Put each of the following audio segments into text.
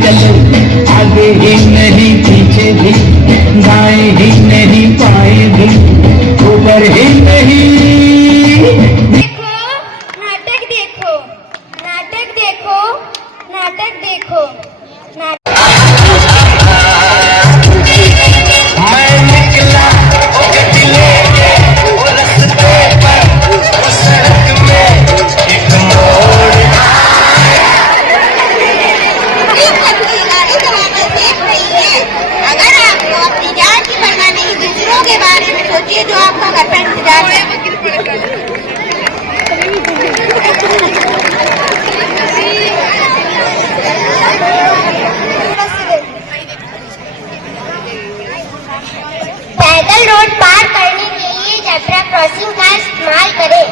चलो, आगे ही नहीं पीछे भी, दाएं ही नहीं बाएं भी, ऊपर ही नहीं। देखो नाटक देखो, नाटक देखो, नाटक देखो, नाटक। मैं निकला लेके वो रास्ते पर, वो सड़क में एक मोड़ अगर आपको अपनी जान की परवाह नहीं, दूसरों के बारे में सोचिए जो आपका घर पर इंतजार है। पैदल रोड पार करने के लिए जेब्रा क्रॉसिंग का इस्तेमाल करें।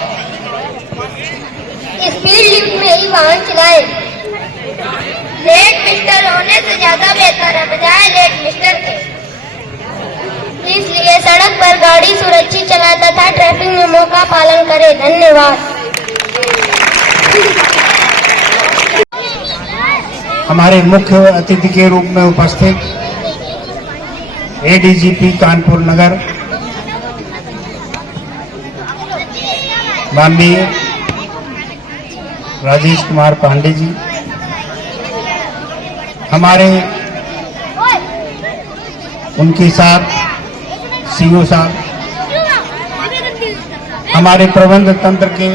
स्पीड लिमिट में ही वाहन चलाएं। लेट मिस्टर होने से ज्यादा बेहतर है बजाय लेट मिस्टर के। इसलिए सड़क पर गाड़ी सुरक्षित चलाए तथा ट्रैफिक नियमों का पालन करें। धन्यवाद। हमारे मुख्य अतिथि के रूप में उपस्थित एडीजीपी कानपुर नगर माननीय राजेश कुमार पांडे जी, हमारे उनके साथ सीओ साहब, हमारे प्रबंध तंत्र के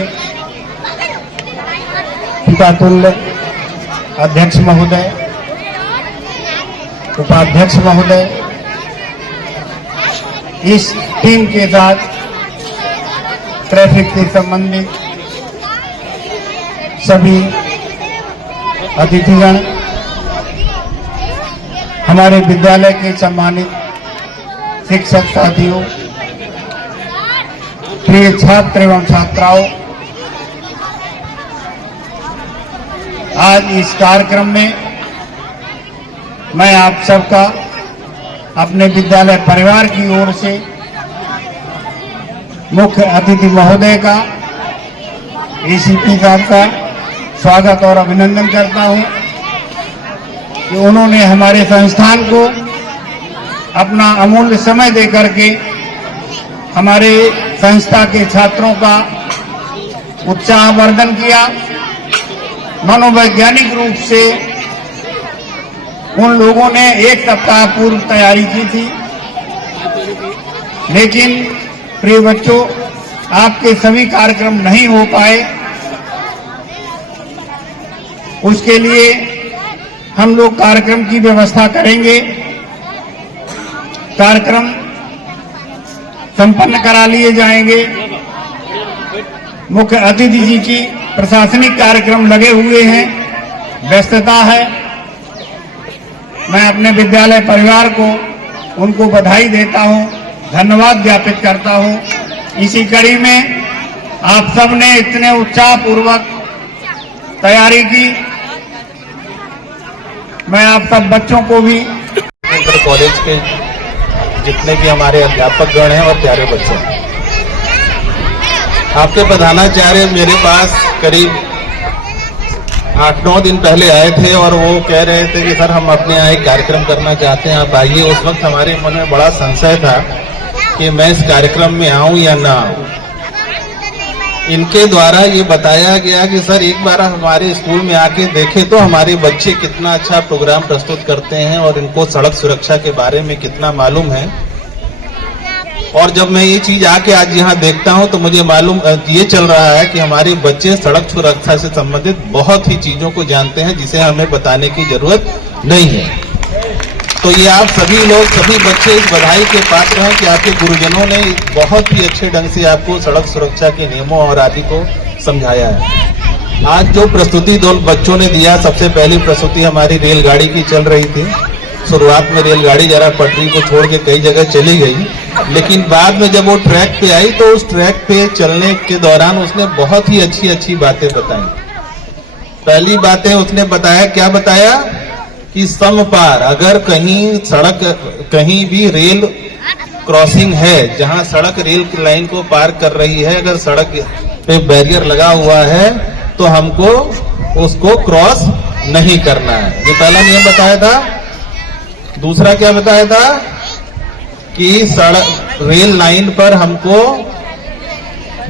पितातुल्य अध्यक्ष महोदय, उपाध्यक्ष महोदय, इस टीम के साथ ट्रैफिक से संबंधित सभी अतिथिगण, हमारे विद्यालय के सम्मानित शिक्षक साथियों, प्रिय छात्र एवं छात्राओं, आज इस कार्यक्रम में मैं आप सबका अपने विद्यालय परिवार की ओर से मुख्य अतिथि महोदय का, एसीपी साहब का स्वागत और अभिनंदन करता हूं कि उन्होंने हमारे संस्थान को अपना अमूल्य समय देकर के हमारे संस्था के छात्रों का उत्साहवर्धन किया। मनोवैज्ञानिक रूप से उन लोगों ने एक सप्ताह पूर्व तैयारी की थी, लेकिन प्रिय बच्चों, आपके सभी कार्यक्रम नहीं हो पाए। उसके लिए हम लोग कार्यक्रम की व्यवस्था करेंगे, कार्यक्रम संपन्न करा लिए जाएंगे। मुख्य अतिथि जी की प्रशासनिक कार्यक्रम लगे हुए हैं, व्यस्तता है। मैं अपने विद्यालय परिवार को उनको बधाई देता हूं, धन्यवाद ज्ञापित करता हूं। इसी कड़ी में आप सबने इतने उत्साहपूर्वक तैयारी की, मैं आप सब बच्चों को भी, इंटर कॉलेज के जितने भी हमारे अध्यापक गण हैं और प्यारे बच्चे, आपके प्रधानाचार्य मेरे पास करीब 8-9 दिन पहले आए थे और वो कह रहे थे कि सर हम अपने यहाँ एक कार्यक्रम करना चाहते हैं, आप आइए। उस वक्त हमारे मन में बड़ा संशय था कि मैं इस कार्यक्रम में आऊं या ना आऊं। इनके द्वारा ये बताया गया कि सर एक बार हमारे स्कूल में आके देखें तो हमारे बच्चे कितना अच्छा प्रोग्राम प्रस्तुत करते हैं और इनको सड़क सुरक्षा के बारे में कितना मालूम है। और जब मैं ये चीज आके आज यहाँ देखता हूँ तो मुझे मालूम ये चल रहा है कि हमारे बच्चे सड़क सुरक्षा से संबंधित बहुत ही चीजों को जानते हैं जिसे हमें बताने की जरूरत नहीं है। तो ये आप सभी लोग, सभी बच्चे इस बधाई के पात्र हैं कि आपके गुरुजनों ने बहुत ही अच्छे ढंग से आपको सड़क सुरक्षा के नियमों और आदि को समझाया है। आज जो प्रस्तुति दो बच्चों ने दिया, सबसे पहली प्रस्तुति हमारी रेलगाड़ी की चल रही थी। शुरुआत में रेलगाड़ी जरा पटरी को छोड़ के कई जगह चली गई, लेकिन बाद में जब वो ट्रैक पे आई तो उस ट्रैक पे चलने के दौरान उसने बहुत ही अच्छी अच्छी बातें बताई। पहली बातें उसने बताया, क्या बताया कि समपार, अगर कहीं सड़क, कहीं भी रेल क्रॉसिंग है जहां सड़क रेल लाइन को पार कर रही है, अगर सड़क पे बैरियर लगा हुआ है तो हमको उसको क्रॉस नहीं करना है। ये पहला नियम बताया था। दूसरा क्या बताया था कि सड़क रेल लाइन पर हमको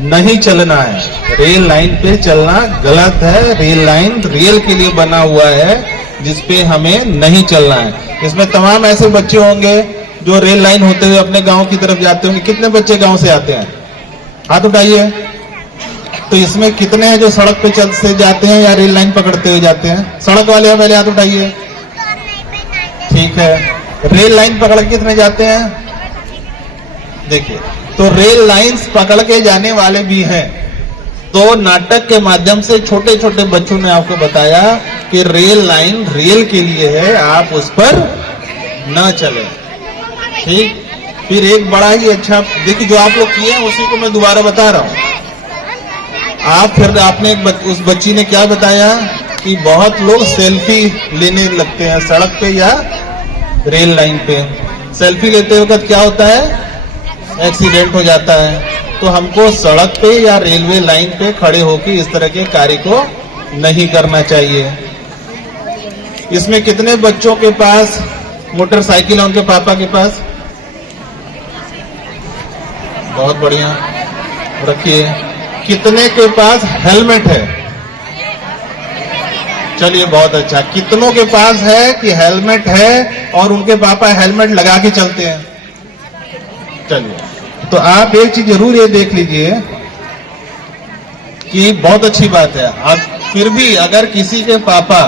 नहीं चलना है। रेल लाइन पे चलना गलत है। रेल लाइन रेल के लिए बना हुआ है जिसपे हमें नहीं चलना है। इसमें तमाम ऐसे बच्चे होंगे जो रेल लाइन होते हुए अपने गांव की तरफ जाते होंगे। कितने बच्चे गांव से आते हैं? हाथ उठाइए। तो इसमें कितने हैं जो सड़क पे चल से जाते हैं या रेल लाइन पकड़ते हुए जाते हैं? सड़क वाले हैं, पहले हाथ उठाइए। ठीक है। रेल लाइन पकड़ के कितने जाते हैं? देखिए, तो रेल लाइंस पकड़ के जाने वाले भी हैं। तो नाटक के माध्यम से छोटे छोटे बच्चों ने आपको बताया कि रेल लाइन रेल के लिए है, आप उस पर न चले। ठीक। फिर एक बड़ा ही अच्छा, देखिए जो आप लोग किए हैं उसी को मैं दोबारा बता रहा हूं। फिर आपने उस बच्ची ने क्या बताया कि बहुत लोग सेल्फी लेने लगते हैं सड़क पे या रेल लाइन पे। सेल्फी लेते वक्त क्या होता है? एक्सीडेंट हो जाता है। तो हमको सड़क पे या रेलवे लाइन पे खड़े होकर इस तरह के कार्य को नहीं करना चाहिए। इसमें कितने बच्चों के पास मोटरसाइकिल है उनके पापा के पास? बहुत बढ़िया, रखिए। कितने के पास हेलमेट है? चलिए, बहुत अच्छा। कितनों के पास है कि हेलमेट है और उनके पापा हेलमेट लगा के चलते हैं? चलिए, तो आप एक चीज जरूर ये देख लीजिए कि बहुत अच्छी बात है। अब फिर भी अगर किसी के पापा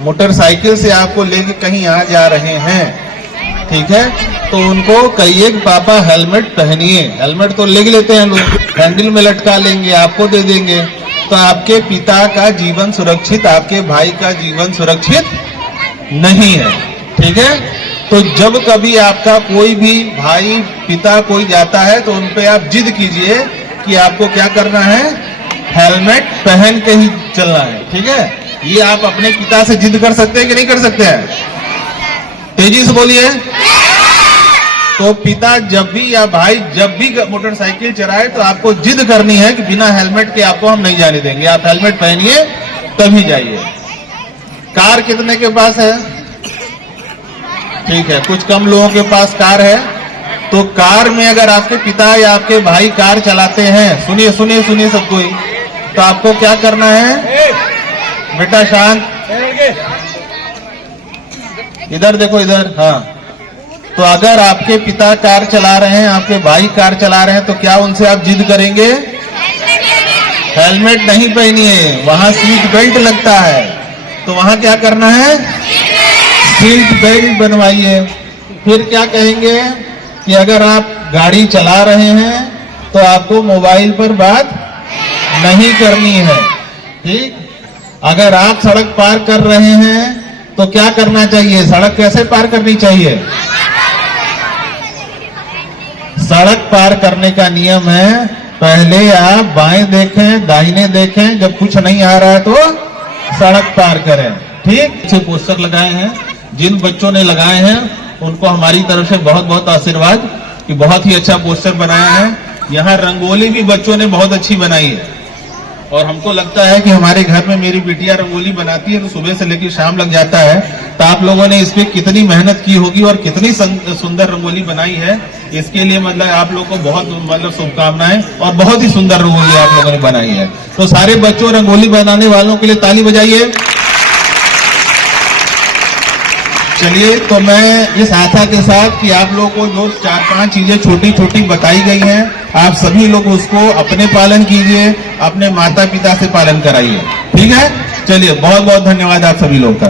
मोटरसाइकिल से आपको लेके कहीं आ जा रहे हैं, ठीक है, तो उनको कहिए कि पापा हेलमेट पहनिए। हेलमेट तो ले लेते हैं लोग, हैंडल में लटका लेंगे, आपको दे देंगे। तो आपके पिता का जीवन सुरक्षित, आपके भाई का जीवन सुरक्षित नहीं है। ठीक है। तो जब कभी आपका कोई भी भाई पिता कोई जाता है तो उनपे आप जिद कीजिए कि आपको क्या करना है? हेलमेट पहन के ही चलना है। ठीक है। ये आप अपने पिता से जिद कर सकते हैं कि नहीं कर सकते हैं? तेजी से बोलिए। तो पिता जब भी या भाई जब भी मोटरसाइकिल चलाए तो आपको जिद करनी है कि बिना हेलमेट के आपको हम नहीं जाने देंगे, आप हेलमेट पहनिए तभी जाइए। कार कितने के पास है? ठीक है, कुछ कम लोगों के पास कार है। तो कार में अगर आपके पिता या आपके भाई कार चलाते हैं, सुनिए सुनिए सुनिए सब कोई, तो आपको क्या करना है? बेटा शांत, इधर देखो, इधर। हाँ, तो अगर आपके पिता कार चला रहे हैं, आपके भाई कार चला रहे हैं, तो क्या उनसे आप जिद करेंगे? हेलमेट नहीं पहनिए, वहां सीट बेल्ट लगता है। तो वहां क्या करना है? सीट बेल्ट बनवाइए। फिर क्या कहेंगे कि अगर आप गाड़ी चला रहे हैं तो आपको मोबाइल पर बात नहीं करनी है। ठीक। अगर आप सड़क पार कर रहे हैं तो क्या करना चाहिए? सड़क कैसे पार करनी चाहिए? सड़क पार करने का नियम है, पहले आप बाएं देखें, दाहिने देखें, जब कुछ नहीं आ रहा है तो सड़क पार करें। ठीक। अच्छे पोस्टर लगाए हैं, जिन बच्चों ने लगाए हैं उनको हमारी तरफ से बहुत बहुत आशीर्वाद कि बहुत ही अच्छा पोस्टर बनाया है। यहाँ रंगोली भी बच्चों ने बहुत अच्छी बनाई है और हमको लगता है कि हमारे घर में मेरी बिटिया रंगोली बनाती है तो सुबह से लेकर शाम लग जाता है। तो आप लोगों ने इस पे कितनी मेहनत की होगी और कितनी सुंदर रंगोली बनाई है, इसके लिए मतलब आप लोग को बहुत शुभकामनाएं। और बहुत ही सुंदर रंगोली आप लोगों ने बनाई है। तो सारे बच्चों रंगोली बनाने वालों के लिए ताली बजाइए। चलिए, तो मैं इस आशा के साथ कि आप लोगों को जो 4-5 चीजें छोटी छोटी बताई गई हैं, आप सभी लोग उसको अपने पालन कीजिए, अपने माता पिता से पालन कराइए। ठीक है। चलिए, बहुत बहुत धन्यवाद आप सभी लोग का।